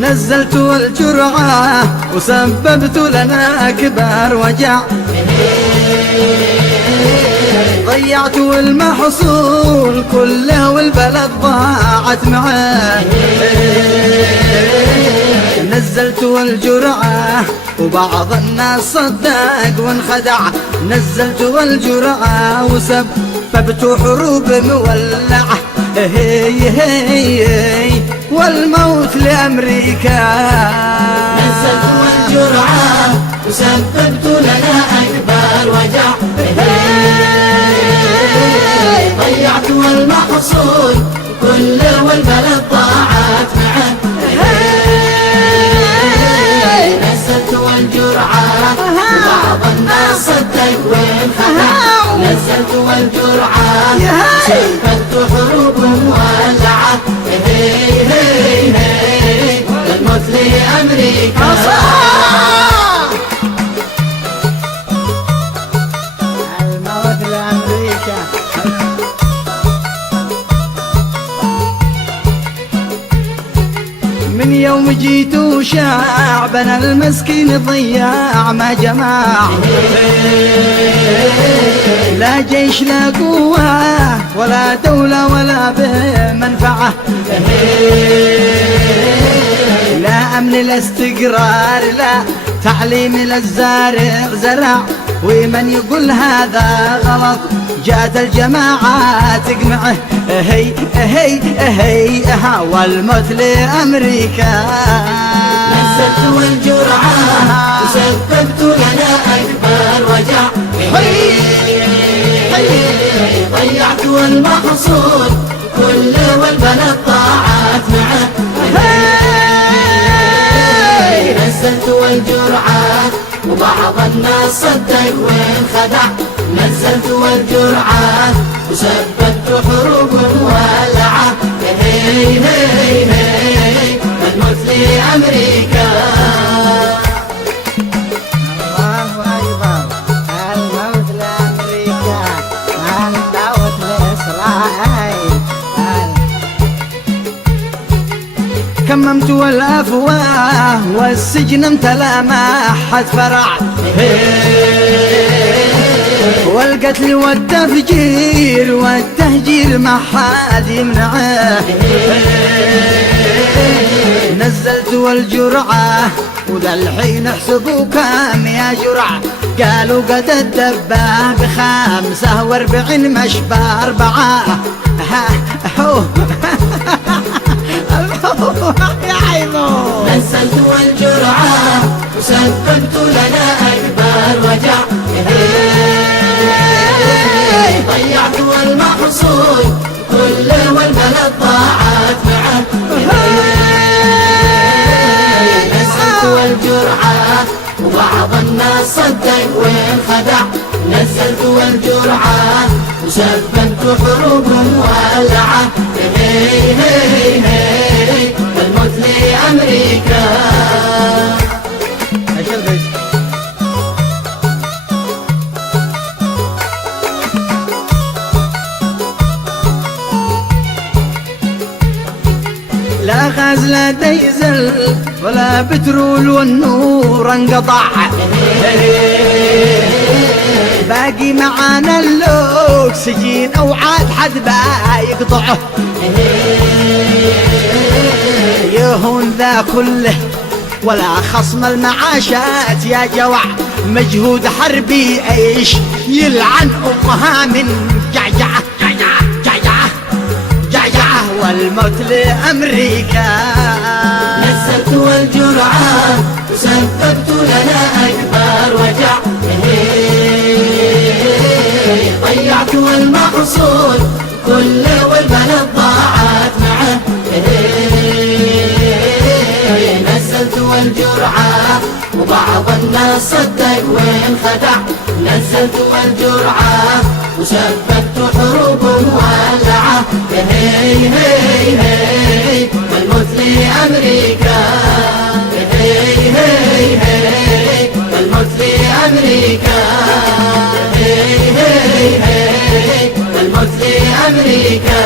نزلت الجرعة وسببت لنا أكبر وجع، ضيعت المحصول كله والبلد ضاعت معه. نزلت الجرعة وبعض الناس صدق وانخدع، نزلت الجرعة وسببت حروب مولعة، والموت لأمريكا. نزلت الجرعة وسببت لنا أكبر وجع، ضيعت المحصول كله والبلد ضاعت معه. نزلت الجرعة وبعض الناس صدق وانخدع، نزلت الجرعة سببت حروب مولعة، الموت لأمريكا. الموت لأمريكا. من يوم جيت وشعبنا المسكين ضياع ما جماع، لا جيش لا قوة ولا دولة ولا بمنفعة، لا أمن لا استقرار لا تعليم للزارع زرع، ومن يقول هذا غلط جات الجماعة تقمعه. والموت لأمريكا. نزلت الجرعة وسببت لنا أكبر وجع، ضيعت المحصول كله والبلد ضاعت معه. نزلت الجرعة وبعض الناس صدق وانخدع، نزلت الجرعة وسببت حروب مولعة، الموت لأمريكا. الله أكبر. الموت لأمريكا، الموت لإسرائيل. كممت الأفواه والسجن امتلأ ما حد فرع، والقتل والتفجير والتهجير ما حد يمنعه. نزلت الجرعة وذا الحين احسبوا كام يا جرعة، قالوا قد الدبة ب45 مش ب4. يا عيبو. نزلت الجرعة وسببت لنا أكبر وجع، ضيعت المحصول كله والبلد ضاعت معه. نزلت الجرعة وبعض الناس صدق وانخدع، نزلت الجرعة وسببت حروب مولعة، الموت لأمريكا. لا غاز لا ديزل ولا بترول والنور انقطع، باقي معانا الأكسجين أو عاد حد يقطعه. يهون ذا كله ولا خصم المعاشات يا جوع، مجهود حربي ايش يلعن أمها من جعجعة جعجعة، والموت لأمريكا. نزلت الجرعة وسببت لنا أكبر وجع، ضيعت المحصول كله والبلد ضاعت معه. نزلت الجرعة وبعض الناس صدق وانخدع، نزلت الجرعة وسببت حروب مولعة، الموت لأمريكا. الموت لأمريكا. الموت لأمريكا.